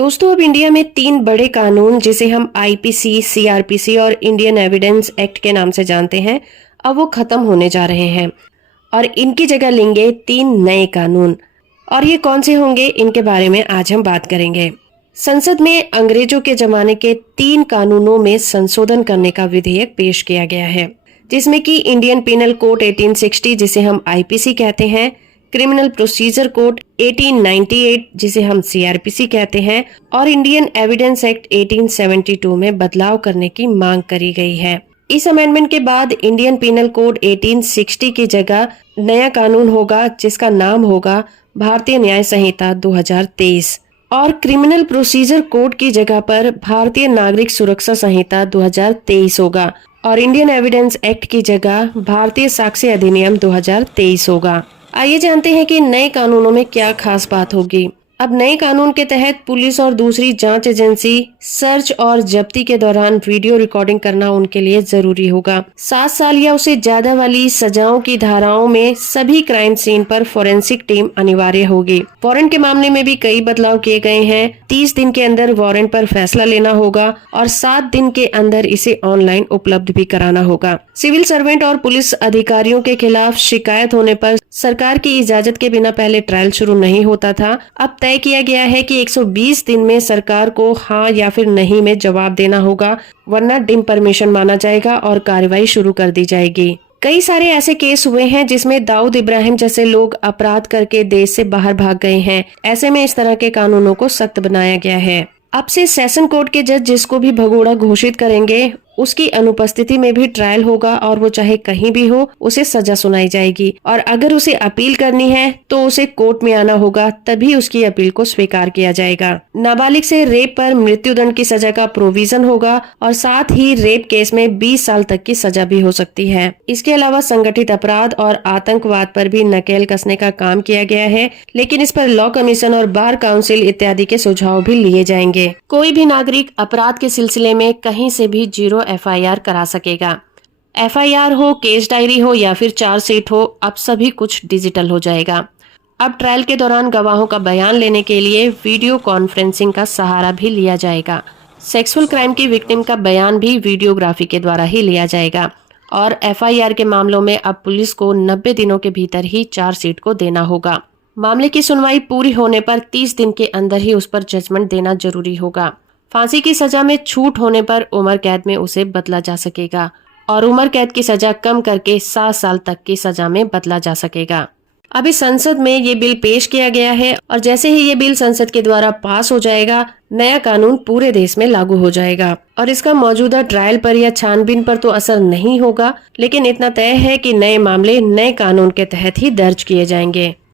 दोस्तों, अब इंडिया में 3 बड़े कानून जिसे हम आईपीसी, सीआरपीसी और इंडियन एविडेंस एक्ट के नाम से जानते हैं, अब वो खत्म होने जा रहे हैं और इनकी जगह लेंगे 3 नए कानून। और ये कौन से होंगे, इनके बारे में आज हम बात करेंगे। संसद में अंग्रेजों के जमाने के 3 कानूनों में संशोधन करने का विधेयक पेश किया गया है, जिसमें कि इंडियन पिनल कोड 1860 जिसे हम आईपीसी कहते हैं, क्रिमिनल प्रोसीजर कोड 1898 जिसे हम सीआरपीसी कहते हैं और इंडियन एविडेंस एक्ट 1872 में बदलाव करने की मांग करी गई है। इस अमेंडमेंट के बाद इंडियन पिनल कोड 1860 की जगह नया कानून होगा जिसका नाम होगा भारतीय न्याय संहिता 2023 और क्रिमिनल प्रोसीजर कोड की जगह पर भारतीय नागरिक सुरक्षा संहिता 2023 होगा और इंडियन एविडेंस एक्ट की जगह भारतीय साक्ष्य अधिनियम 2023 होगा। आइए जानते हैं कि नए कानूनों में क्या खास बात होगी। अब नए कानून के तहत पुलिस और दूसरी जांच एजेंसी सर्च और जब्ती के दौरान वीडियो रिकॉर्डिंग करना उनके लिए जरूरी होगा। 7 साल या उससे ज्यादा वाली सजाओं की धाराओं में सभी क्राइम सीन पर फोरेंसिक टीम अनिवार्य होगी। वारंट के मामले में भी कई बदलाव किए गए हैं। 30 दिन के अंदर वारंट पर फैसला लेना होगा और 7 दिन के अंदर इसे ऑनलाइन उपलब्ध भी कराना होगा। सिविल सर्वेंट और पुलिस अधिकारियों के खिलाफ शिकायत होने पर सरकार की इजाजत के बिना पहले ट्रायल शुरू नहीं होता था। अब तय किया गया है कि 120 दिन में सरकार को हाँ या फिर नहीं में जवाब देना होगा, वरना डिम परमिशन माना जाएगा और कार्रवाई शुरू कर दी जाएगी। कई सारे ऐसे केस हुए हैं जिसमें दाऊद इब्राहिम जैसे लोग अपराध करके देश से बाहर भाग गए हैं। ऐसे में इस तरह के कानूनों को सख्त बनाया गया है। अब से सेशन कोर्ट के जज जिसको भी भगोड़ा घोषित करेंगे उसकी अनुपस्थिति में भी ट्रायल होगा और वो चाहे कहीं भी हो उसे सजा सुनाई जाएगी और अगर उसे अपील करनी है तो उसे कोर्ट में आना होगा, तभी उसकी अपील को स्वीकार किया जाएगा। नाबालिग से रेप पर मृत्युदंड की सजा का प्रोविजन होगा और साथ ही रेप केस में 20 साल तक की सजा भी हो सकती है। इसके अलावा संगठित अपराध और आतंकवाद पर भी नकेल कसने का काम किया गया है, लेकिन इस पर लॉ कमीशन और बार काउंसिल इत्यादि के सुझाव भी लिए जाएंगे। कोई भी नागरिक अपराध के सिलसिले में कहीं से भी 0 एफआईआर करा सकेगा। एफआईआर हो, केस डायरी हो या फिर चार्जशीट हो, अब सभी कुछ डिजिटल हो जाएगा। अब ट्रायल के दौरान गवाहों का बयान लेने के लिए वीडियो कॉन्फ्रेंसिंग का सहारा भी लिया जाएगा। सेक्सुअल क्राइम की विक्टिम का बयान भी वीडियोग्राफी के द्वारा ही लिया जाएगा और एफआईआर के मामलों में अब पुलिस को 90 दिनों के भीतर ही चार्जशीट को देना होगा। मामले की सुनवाई पूरी होने पर 30 दिन के अंदर ही उस पर जजमेंट देना जरूरी होगा। फांसी की सजा में छूट होने पर उम्र कैद में उसे बदला जा सकेगा और उम्र कैद की सजा कम करके 7 साल तक की सजा में बदला जा सकेगा। अभी संसद में ये बिल पेश किया गया है और जैसे ही ये बिल संसद के द्वारा पास हो जाएगा, नया कानून पूरे देश में लागू हो जाएगा और इसका मौजूदा ट्रायल पर या छानबीन पर तो असर नहीं होगा, लेकिन इतना तय है कि नए मामले नए कानून के तहत ही दर्ज किए जाएंगे।